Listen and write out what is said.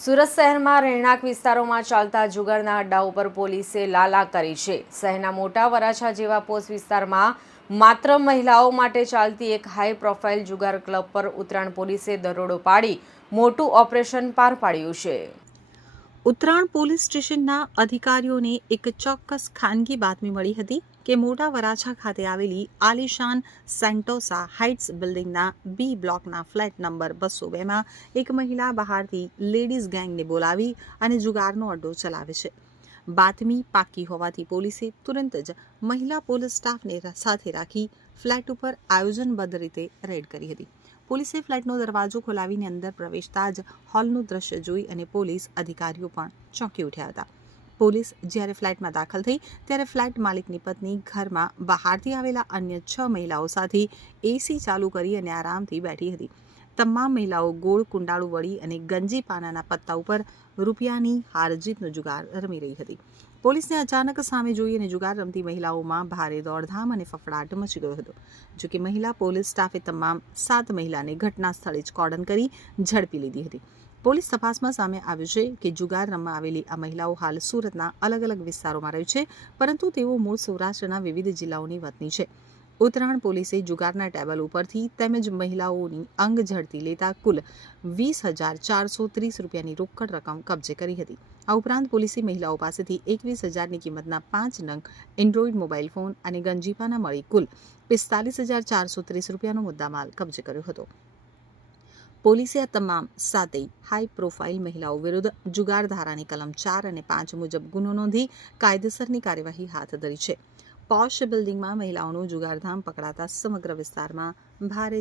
સુરત શહેરમાં રહેણાંક વિસ્તારોમાં ચાલતા જુગારના અડ્ડા ઉપર પોલીસે લાલા કરી છે। શહેરના મોટા વરાછા જેવા પોસ્ટ વિસ્તારમાં માત્ર મહિલાઓ માટે ચાલતી એક હાઈ પ્રોફાઇલ જુગાર ક્લબ પર ઉત્તરાયણ પોલીસે દરોડો પાડી મોટું ઓપરેશન પાર પાડ્યું છે। ઉત્તરાયણ પોલીસ સ્ટેશનના અધિકારીઓને એક ચોક્કસ ખાનગી બાતમી મળી હતી કે મોટા વરાછા ખાતે આવેલી આલિશાન સેન્ટોસા હાઇટ્સ બિલ્ડિંગના બી બ્લોકના ફ્લેટ નંબર 202માં એક મહિલા બહારથી લેડીઝ ગેંગને બોલાવી અને જુગારનો અડ્ડો ચલાવે છે। બાતમી પાકી હોવાથી પોલીસે તુરંત જ મહિલા પોલીસ સ્ટાફને સાથે રાખી ફ્લેટ ઉપર આયોજનબદ્ધ રીતે રેડ કરી હતી। પોલીસે ફ્લેટનો દરવાજો ખોલાવીને અંદર પ્રવેશતા જ હોલનું દ્રશ્ય જોઈ અને પોલીસ અધિકારીઓ પણ ચોંકી ઉઠ્યા હતા। પોલીસ જ્યારે ફ્લેટમાં દાખલ થઈ ત્યારે ફ્લેટ માલિકની પત્ની ઘરમાં બહારથી આવેલા અન્ય 6 મહિલાઓ સાથે એસી ચાલુ કરી અને આરામથી બેઠી હતી। તમામ મહિલાઓ ગોળ કુંડાળું વળી અને ગંજી પાનાના પત્તા ઉપર રૂપિયાની હારજીતનો જુગાર રમી રહી હતી। પોલીસને અચાનક સામે જોઈ અને જુગાર રમતી મહિલાઓમાં ભારે દોડધામ અને ફફડાટ મચી ગયો હતો। જોકે મહિલા પોલીસ સ્ટાફે તમામ 7 મહિલાને ઘટના સ્થળે જ કોર્ડન કરી ઝડપી લીધી હતી। પોલીસ તપાસમાં સામે આવ્યું છે કે જુગાર રમવા આવેલી આ મહિલાઓ હાલ સુરતના અલગ અલગ વિસ્તારોમાં રહે છે, પરંતુ તેઓ મૂળ સૌરાષ્ટ્રના વિવિધ જિલ્લાઓની વતની છે। ઉત્તરાયણ પોલીસે જુગારના ટેબલ ઉપરથી તેમજ મહિલાઓની અંગ ઝડપી લેતા કુલ 20,430 રૂપિયાની રોકડ રકમ કબજે કરી હતી। આ ઉપરાંત પોલીસે મહિલાઓ પાસેથી 21,000ની કિંમતના 5 નંગ એન્ડ્રોઇડ મોબાઈલ ફોન અને ગંજીપાના મળી કુલ 45,430 રૂપિયાનો મુદ્દામાલ કબજે કર્યો હતો। પોલીસે આ તમામ 7 હાઈ પ્રોફાઇલ મહિલાઓ વિરુદ્ધ જુગાર ધારાની કલમ 4 અને 5 મુજબ ગુનો નોંધી કાયદેસરની કાર્યવાહી હાથ ધરી છે। પોશ બિલ્ડિંગમાં મહિલાઓનું જુગારધામ પકડાતા સમગ્ર વિસ્તારમાં ભારે